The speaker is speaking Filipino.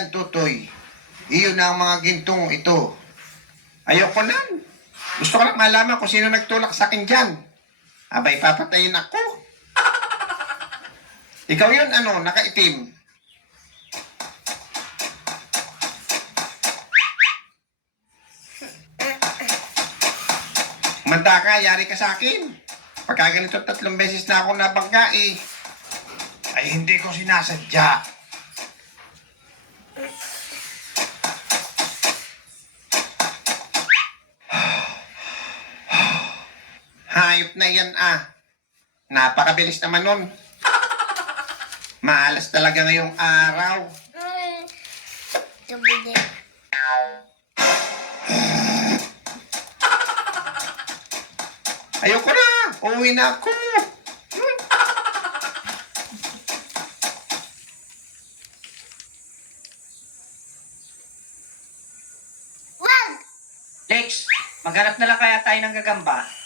yan, Tutoy. Iyon na ang mga gintong ito. Ayoko na. Gusto ko lang malaman kung sino nagtulak sa akin dyan. Abay, papatayin ako. Ikaw yun, ano, nakaitim. Manda ka, yari ka sa akin. Pagka ganito 3 beses na ako nabangga eh. Ay, hindi ko sinasadya. Hayop na yan ah. Napakabilis naman nun. Maalas talaga ngayong araw. Ayoko na. Uuwi na ako. Lex, maghanap na lang kaya tayo ng gagamba.